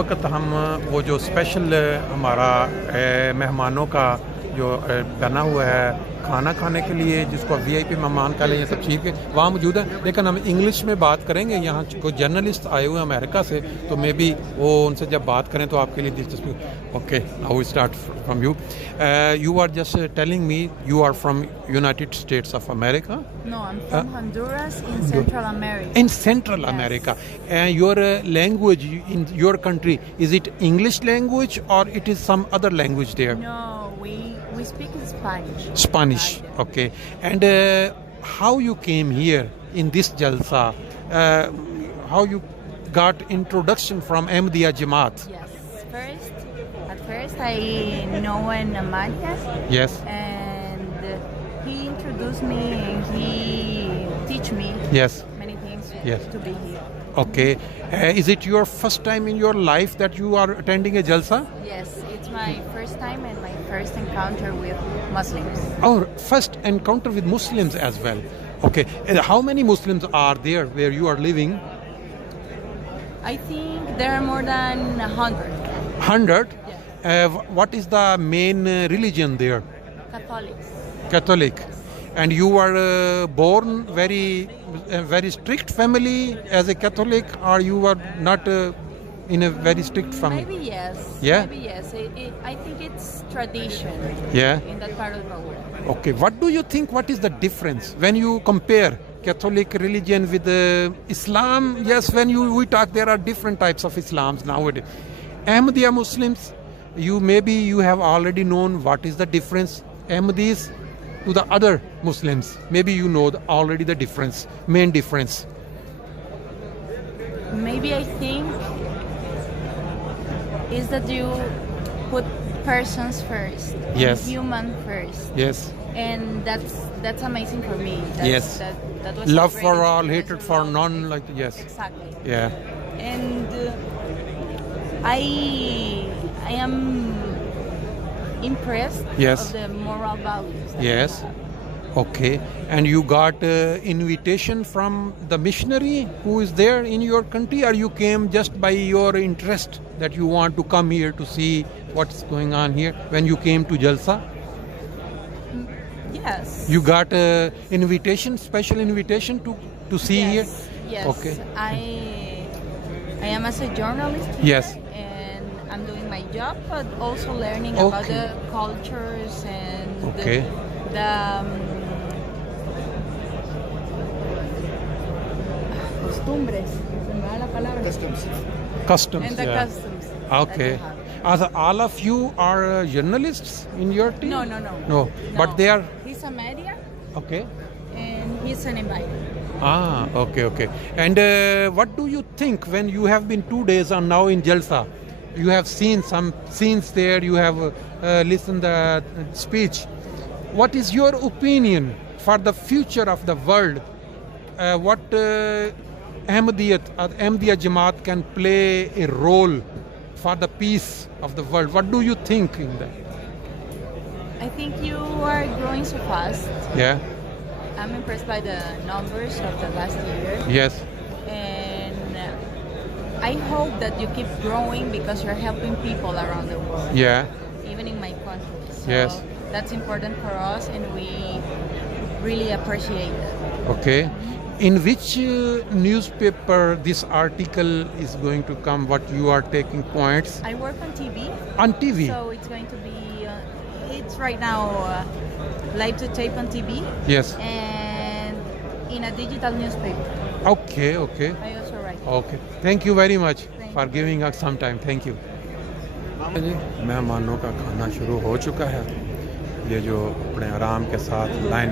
वक्त हम वो जो स्पेशल हमारा मेहमानों का जो बना हुआ है खाना खाने के लिए जिसको वीआईपी मेहमान कह लें ये सब चीज़ के वहाँ मौजूद है, लेकिन हम इंग्लिश में बात करेंगे। यहाँ कोई जर्नलिस्ट आए हुए हैं अमेरिका से, तो मे बी वो उनसे जब बात करें तो आपके लिए दिलचस्पी। Okay, now we start from you. You are just telling me you are from United States of America? No, I'm from Honduras in Central America. In Central America. Your language in your country, is it English language or it is some other language there? No, we speak Spanish. Spanish, okay. And how you came here in this jalsa? How you got introduction from Ahmadiyya Jamaat? Yes. At first I know an Amalia. Yes. And he introduced me and he teach me Yes. many things Yes. to be here. Okay. Is it your first time in your life that you are attending a jalsa? Yes, it's my first time and my first encounter with Muslims. Oh, first encounter with Muslims as well. Okay. How many Muslims are there where you are living? I think there are more than 100 100? Yes. What is the main religion there? Catholics. Catholic. And you were born very strict family as a Catholic, or you were not in a very strict family? Maybe yes. Yeah? Maybe yes. I think it's tradition. Yeah. In that part of the world. Okay. What do you think? What is the difference when you compare Catholic religion with Islam? Yes, when we talk, there are different types of Islams nowadays. Ahmadiyya Muslims, you have already known what is the difference. Ahmadis to the other Muslims, maybe you know already the difference, main difference. Maybe I think is that you put persons first, Yes. and human first, Yes. and that's amazing for me. Yes. That was Love a for great all, experience hatred as for well. none, like yes. Exactly. Yeah. And I am impressed Yes. of the moral values. that Yes. they have. Okay. And you got invitation from the missionary who is there in your country, or you came just by your interest that you want to come here to see what's going on here when you came to Jalsa? Yes. You got invitation, special invitation to see here? Yes. Okay. I am as a journalist here, Yes. and I'm doing my job, but also learning about Okay. the cultures and Okay. the costumbres. Se me va la palabra. Customs. And the Yeah. customs. Okay. that they have. All of you are journalists in your team? No. No. But they are He's a media okay. and he's an invited. Okay. And what do you think when you have been 2 days and now in Jalsa? You have seen some scenes there, you have listened the speech. What is your opinion for the future of the world? What Ahmadiyya Jamaat can play a role for the peace of the world? What do you think in that? I think you are growing so fast. Yeah. I'm impressed by the numbers of the last year. Yes. And I hope that you keep growing because you're helping people around the world, Yeah. even in my country. So Yes. that's important for us, and we really appreciate it. Okay. In which newspaper this article is going to come? What you are taking points? I work on TV, On TV? so it's going to be, it's right now live to tape on TV Yes. and in a digital newspaper. Okay. I also write. Okay. Thank you very much Thank for giving us some time. Thank you. मेहमानों का खाना शुरू हो चुका है। ये जो अपने आराम के साथ लाइन